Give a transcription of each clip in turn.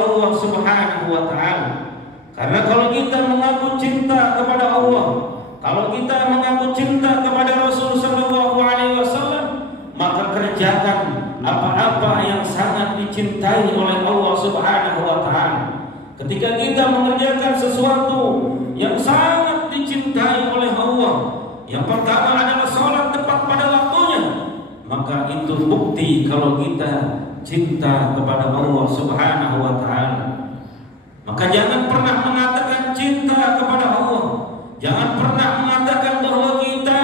Allah Subhanahu wa taala. Karena kalau kita mengaku cinta kepada Allah, kalau kita mengaku cinta kepada Rasul sallallahu alaihi wasallam, maka kerjakan apa-apa yang sangat dicintai oleh Allah Subhanahu wa taala. Ketika kita mengerjakan sesuatu yang sangat dicintai oleh Allah, yang pertama adalah sholat tepat pada waktunya, maka itu bukti kalau kita cinta kepada Allah Subhanahu wa taala. Maka jangan pernah mengatakan cinta kepada Allah, jangan pernah mengatakan bahwa kita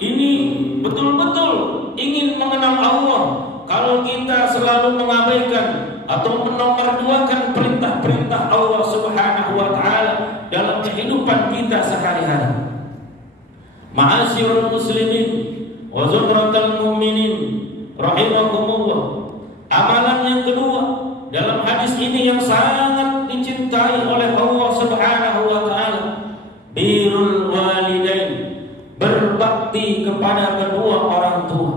ini betul-betul ingin mengenal Allah kalau kita selalu mengabaikan atau menomorduakan perintah-perintah Allah Subhanahu wa taala dalam kehidupan kita sehari-hari. Ma'asyiral muslimin wa zumratal mu'minin rahimakumullah. Amalan yang kedua dalam hadis ini yang sangat dicintai oleh Allah Subhanahu wa taala, birrul walidain, berbakti kepada kedua orang tua.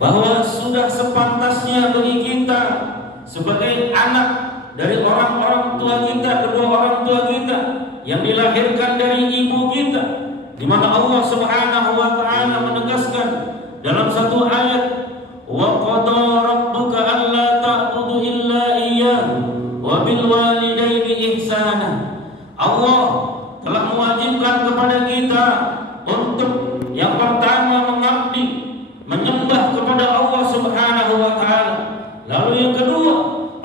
Bahwa sudah sepantasnya bagi kita sebagai anak dari orang-orang tua kita, kedua orang tua kita yang dilahirkan dari ibu kita, di mana Allah Subhanahu wa taala menegaskan dalam satu ayat, wa qada rabbuka alla ta'budu illa iyyahu wa bil walidaini ihsana. Allah telah mewajibkan kepada kita untuk yang pertama mengabdi, menyembah kepada Allah Subhanahu wa taala. Lalu yang kedua,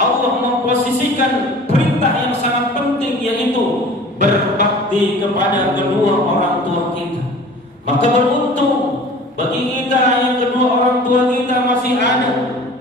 Allah memposisikan perintah yang sangat penting, yaitu berbakti kepada kedua orang tua kita. Maka beruntung bagi kita yang kedua orang tua kita masih ada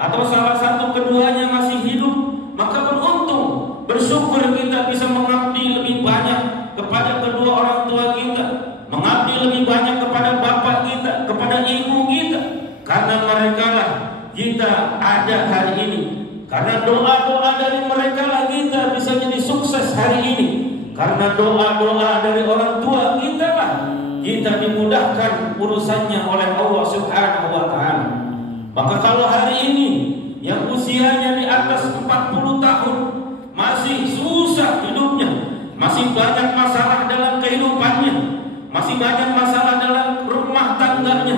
atau salah satu keduanya masih hidup, maka beruntung, bersyukur kita bisa mengabdi lebih banyak kepada kedua orang tua kita, mengabdi lebih banyak kepada bapak kita, kepada ibu kita, karena mereka lah kita ada hari ini. Karena doa-doa dari mereka lah kita bisa jadi sukses hari ini. Karena doa-doa dari orang tua kita lah kita dimudahkan urusannya oleh Allah Subhanahu wa taala. Maka kalau hari ini yang usianya di atas 40 tahun masih susah hidupnya, masih banyak masalah dalam kehidupannya, masih banyak masalah dalam rumah tangganya,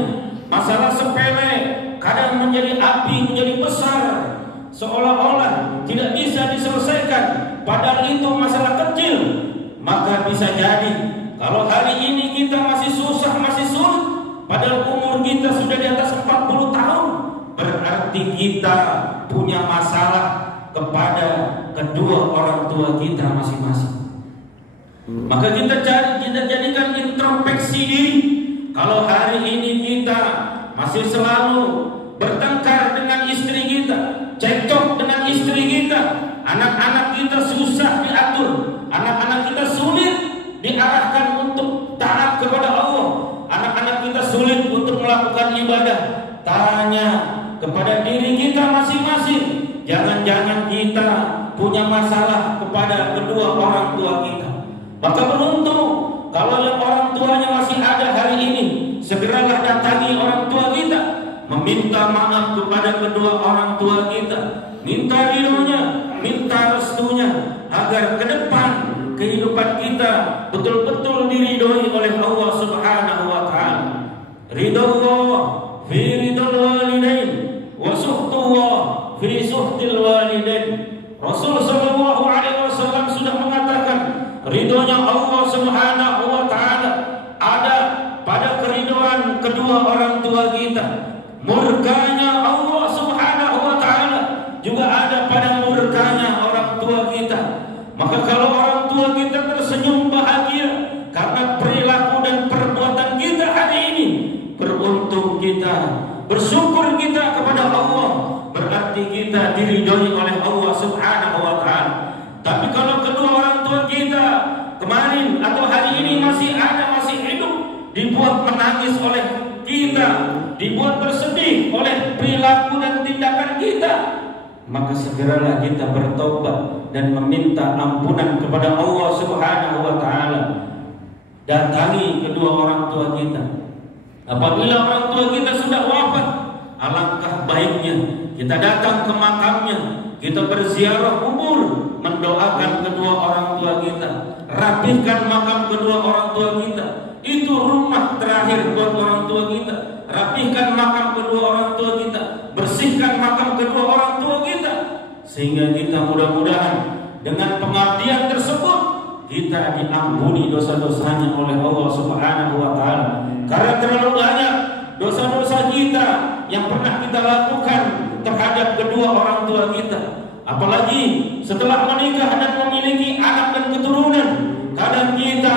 masalah sepele kadang menjadi api menjadi besar, seolah-olah tidak bisa diselesaikan, padahal itu masalah kecil. Maka bisa jadi kalau hari ini kita masih susah, masih sulit, padahal umur kita sudah di atas 40 tahun, berarti kita punya masalah kepada kedua orang tua kita masing-masing. Maka kita jadikan introspeksi diri. Kalau hari ini kita masih selalu bertengkar dengan istri kita, cekcok dengan istri kita, anak-anak kita susah diatur, anak-anak kita sulit diarahkan untuk taat kepada Allah, anak-anak kita sulit untuk melakukan ibadah. Tanya kepada diri kita masing-masing, jangan-jangan kita punya masalah kepada kedua orang tua kita. Maka beruntung kalau yang orang tuanya masih ada hari ini, segeralah datangi orang tua kita, meminta maaf kepada kedua orang tua kita, minta ridhonya, minta restunya, agar ke depan kehidupan kita betul-betul diridhoi oleh Allah Subhanahu wa taala. Ridho fi ridhol walidain wa suhtullah fi suhtil walidain. Rasul sallallahu alaihi wasallam sudah mengatakan, ridhonya Allah Subhanahu wa taala ada pada keridhaan kedua orang tua kita. Murkanya Allah Subhanahu wa taala juga ada pada murkanya orang tua kita. Maka kalau orang tua kita tersenyum bahagia karena perilaku dan perbuatan kita hari ini, beruntung kita, bersyukur kita kepada Allah, berarti kita diridhoi oleh Allah Subhanahu wa taala. Tapi kalau kedua orang tua kita kemarin atau hari ini masih ada, masih hidup, dibuat menangis oleh kita, dibuat bersedih oleh perilaku dan tindakan kita, maka segeralah kita bertobat dan meminta ampunan kepada Allah Subhanahu wa taala. Datangi kedua orang tua kita. Apabila orang tua kita sudah wafat, alangkah baiknya kita datang ke makamnya, kita berziarah kubur, mendoakan kedua orang tua kita, rapihkan makam kedua orang tua kita. Itu rumah terakhir buat orang tua kita. Rapihkan makam kedua orang tua kita, bersihkan makam kedua orang tua kita, sehingga kita mudah-mudahan dengan pengabdian tersebut kita diampuni dosa-dosanya oleh Allah Subhanahu wa taala. Karena terlalu banyak dosa-dosa kita yang pernah kita lakukan terhadap kedua orang tua kita. Apalagi setelah menikah dan memiliki anak dan keturunan, kadang kita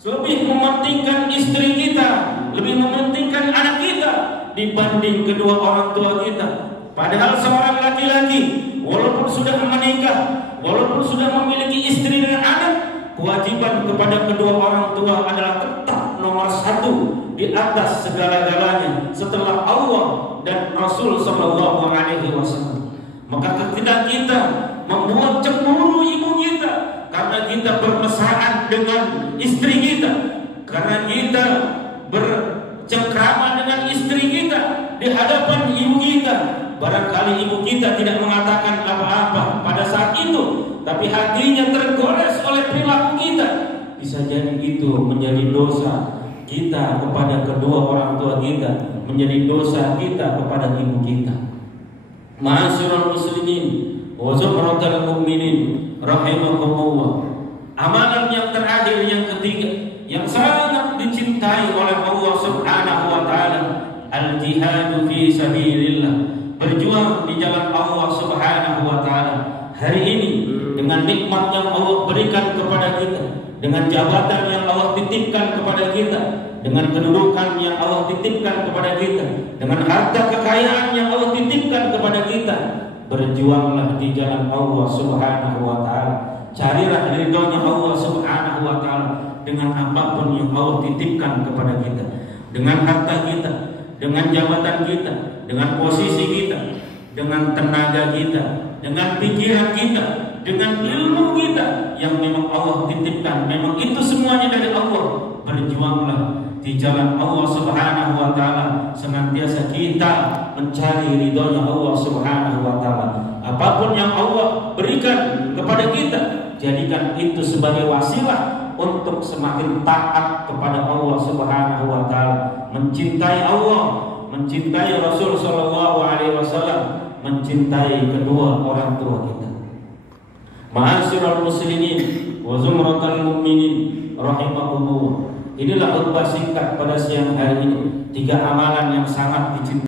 lebih mementingkan istri kita, lebih mementingkan anak kita dibanding kedua orang tua kita. Padahal seorang laki-laki walaupun sudah menikah, walaupun sudah memiliki istri dan anak, kewajiban kepada kedua orang tua adalah tetap nomor satu di atas segala-galanya setelah Allah dan Rasul Sallallahu Alaihi Wasallam. Maka ketika kita membuat cemburu ibu kita karena kita bermesraan dengan istri kita, karena kita bercengkrama dengan istri kita di hadapan ibu kita, barangkali ibu kita tidak mengatakan apa-apa pada saat itu, tapi hatinya tergores oleh perilaku kita, bisa jadi itu menjadi dosa kita kepada kedua orang tua kita, menjadi dosa kita kepada ibu kita. Ma'asyiral muslimin wa zumratal mu'minin rahimakumullah. Amalan yang terakhir, yang ketiga, yang sangat dicintai oleh Allah Subhanahu wa taala, al-jihadu fi sabilillah, berjuang di jalan Allah Subhanahu wa taala. Hari ini dengan nikmat yang Allah berikan kepada kita, dengan jabatan yang Allah titipkan kepada kita, dengan kedudukan yang Allah titipkan kepada kita, dengan harta kekayaan yang Allah titipkan kepada kita, berjuanglah di jalan Allah Subhanahu wa taala. Carilah ridhonya Allah Subhanahu wa taala dengan apapun yang Allah titipkan kepada kita, dengan harta kita, dengan jabatan kita, dengan posisi kita, dengan tenaga kita, dengan pikiran kita, dengan ilmu kita yang memang Allah titipkan. Memang itu semuanya dari Allah. Berjuanglah di jalan Allah Subhanahu wa taala, senantiasa kita mencari ridhonya Allah Subhanahu wa taala. Apapun yang Allah berikan kepada kita, jadikan itu sebagai wasilah untuk semakin taat kepada Allah Subhanahu wa taala, mencintai Allah, mencintai Rasul sallallahu alaihi wasallam, mencintai kedua orang tua kita. Ma'asyiral muslimin wa zumratal mu'minin rahimakumullah. Inilah khutbah singkat pada siang hari ini. 3 amalan yang sangat dicintai